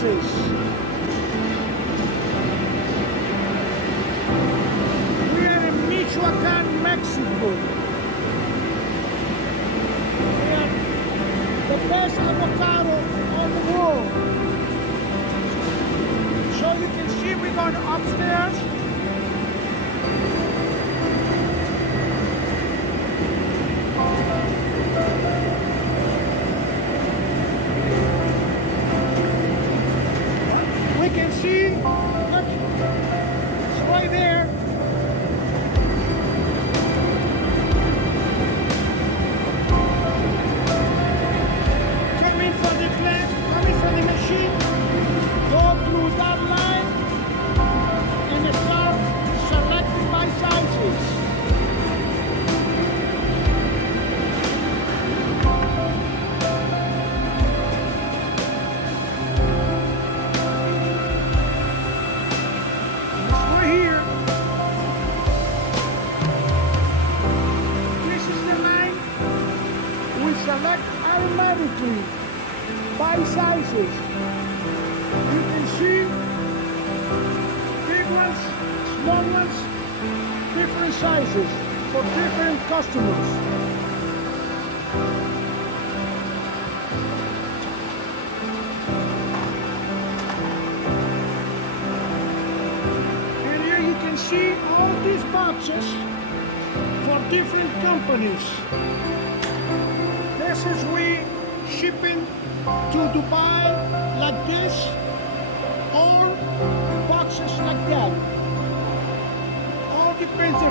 sizes. We are in Michoacan, Mexico. And the best avocado on the world. So you can see we're going upstairs. We can see, look, it's right there. Coming from the plant, coming from the machine, go through that line and start selecting by sizes. Select automatically by sizes. You can see big ones, small ones, different sizes for different customers. And here you can see all these boxes for different companies. This is we shipping to Dubai like this, or boxes like that. All depends the